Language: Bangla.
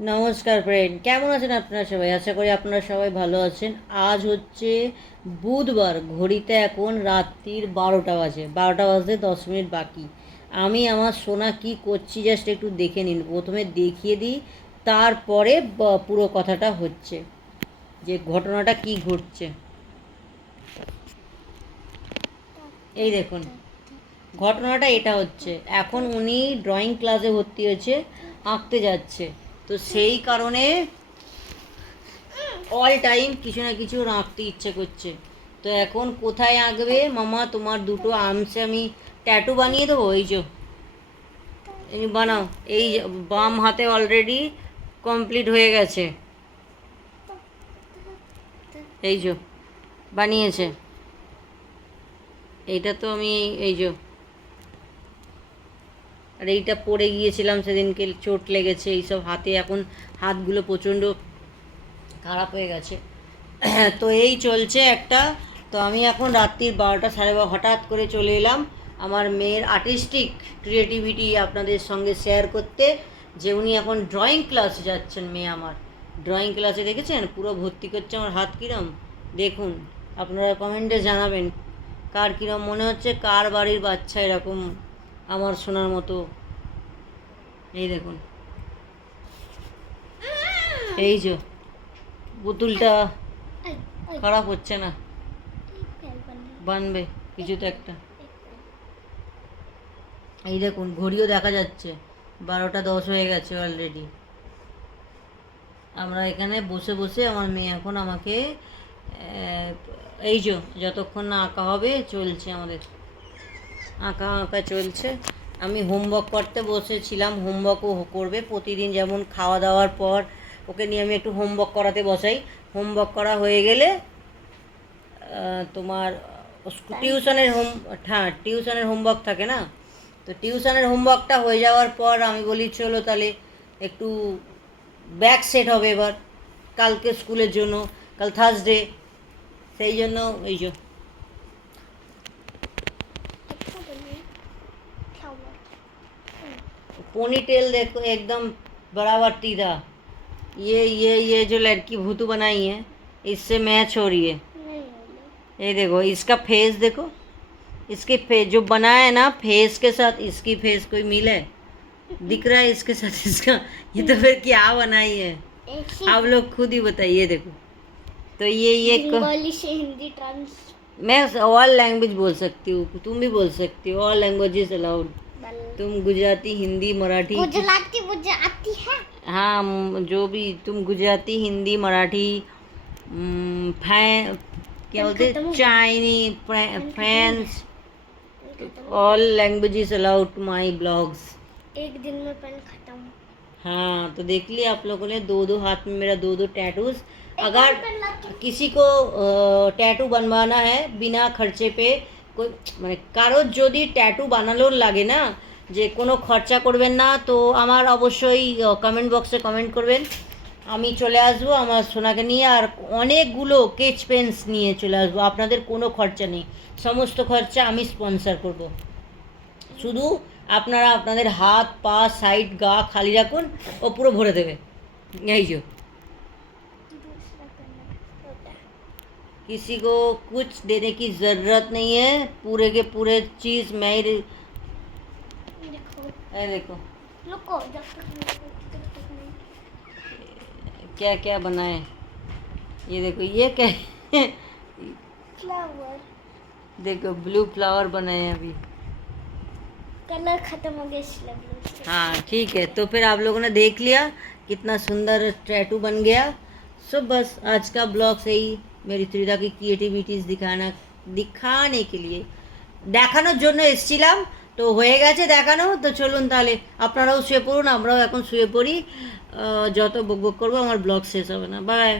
নমস্কার ফ্রেন্ড কেমন আছেন আপনারা সবাই? আশা করি আপনারা সবাই ভালো আছেন। আজ হচ্ছে বুধবার, ঘড়িতে এখন রাত্রির বারোটা বাজে। বারোটা বাজতে দশ মিনিট বাকি। আমি আমার সোনা কি করছি জাস্ট একটু দেখে নিন। প্রথমে দেখিয়ে দিই, তারপরে পুরো কথাটা হচ্ছে। যে ঘটনাটা কি ঘটছে? এই দেখুন। ঘটনাটা এটা হচ্ছে। এখন উনি ড্রয়িং ক্লাসে ভর্তি হয়েছে, আঁকতে যাচ্ছে। তো সেই কারণে অল টাইম কিছু না কিছু আঁকতে ইচ্ছে করছে। তো এখন কোথায় আঁকবে? মামা, তোমার দুটো আর্মসে আমি ট্যাটু বানিয়ে দেবো, এই যে। বানাও। এই বাম হাতে অলরেডি কমপ্লিট হয়ে গেছে। এই যে, বানিয়েছে। এইটা তো আমি এই যে আর এইটা পড়ে গিয়েছিলাম সেদিনকে, চোট লেগেছে, এইসব হাতে এখন হাতগুলো প্রচণ্ড খারাপ হয়ে গেছে। তো এই চলছে একটা। তো আমি এখন রাত্রির বারোটা সাড়ে বারো হঠাৎ করে চলে এলাম আমার মেয়ের আর্টিস্টিক ক্রিয়েটিভিটি আপনাদের সঙ্গে শেয়ার করতে, যে উনি এখন ড্রয়িং ক্লাসে যাচ্ছেন মেয়ে আমার। ড্রয়িং ক্লাসে দেখেছেন? পুরো ভর্তি করছে আমার হাত কিরম? দেখুন, আপনারা কমেন্টে জানাবেন, কার কিরম মনে হচ্ছে? কার বাড়ির বাচ্চা এরকম? আমার শোনার মতো। এই দেখুন। এই যে, পুতুলটা খারাপ হচ্ছে না। বানবে কিছু তো একটা। এই দেখুন, ঘড়িও দেখা যাচ্ছে। বারোটা দশ হয়ে গেছে অলরেডি আমরা এখানে বসে বসে আমার মেয়ে এখন আমাকে এই যে, যতক্ষণ না আঁকা হবে, চলছে আমাদের। আঁকা আঁকা চলছে। আমি হোমওয়ার্ক করতে বসেছিলাম হোমওয়ার্কও করবে। প্রতিদিন যেমন খাওয়া দাওয়ার পর ওকে নিয়ে আমি একটু হোমওয়ার্ক করাতে বসাই। হোমওয়ার্ক করা হয়ে গেলে তোমার টিউশনের হোম হ্যাঁ টিউশনের হোমওয়ার্ক থাকে না? তো টিউশনের হোমওয়ার্কটা হয়ে যাওয়ার পর আমি বলি, চলো তাহলে একটু ব্যাক সেট হবে এবার। কালকে স্কুলের জন্য, কাল থার্সডে সেই জন্য, এই যে पोनी टेल देखो एकदम बराबर टीरा ये ये ये जो लड़की भूतू बनाई है इससे मैच हो रही है। ये देखो इसका फेस देखो। इसके फेस जो बनाया है ना फेस के साथ इसकी फेस कोई मिले दिख रहा है इसके साथ इसका? ये तो फिर क्या बनाई है? आप लोग खुद ही बताइए देखो। तो ये ये हिंदी मैं ऑल लैंग्वेज बोल सकती हूँ तुम भी बोल सकती हो ऑल लैंग्वेजेस अलाउड तुम गुजराती हिंदी मराठी। गुजराती मुझे है? हाँ जो भी तुम गुजराती हिंदी मराठी क्या बोलते Chinese French all language allowed my blogs. एक दिन में पेन खत्म। हाँ तो देख लिया आप लोगों ने दो दो हाथ में मेरा दो दो टैटूज अगर किसी को टैटू बनवाना है बिना खर्चे पे মানে কারোর যদি ট্যাটু বানানোর লাগে না, যে কোনো খরচা করবেন না, তো আমার অবশ্যই কমেন্ট বক্সে কমেন্ট করবেন। আমি চলে আসব, আমার সোনাকে নিয়ে, আর অনেকগুলো কেচ পেন্স নিয়ে চলে আসব। আপনাদের কোনো খরচা নেই। সমস্ত খরচা আমি স্পন্সর করব। শুধু আপনারা আপনাদের হাত, পা সাইড গা খালি রাখুন ও পুরো ভরে দেবে। এই যে। किसी को कुछ देने की ज़रूरत नहीं है। पूरे के पूरे चीज़ मैं ही देखो। ये देखो। नहीं क्या क्या बनाए? ये देखो ये क्या फ्लावर। देखो ब्लू फ्लावर बनाए अभी। कलर खत्म हो गया इसलिए हाँ ठीक है। तो फिर आप लोगों ने देख लिया कितना सुंदर टैटू बन गया। सो बस आज का ब्लॉग से ही मेरी त्रिदा की क्रिएटिविटीज़ दिखाना दिखाने के लिए দেখানোর জন্য এসছিলাম তো হয়ে গেছে দেখানো তো চলুন তাহলে আপনারাও শুয়ে পড়ুন আমরাও এখন শুয়ে পড়ি আহ, যত বক বক করবো আমার ব্লগ শেষ হবে না বাই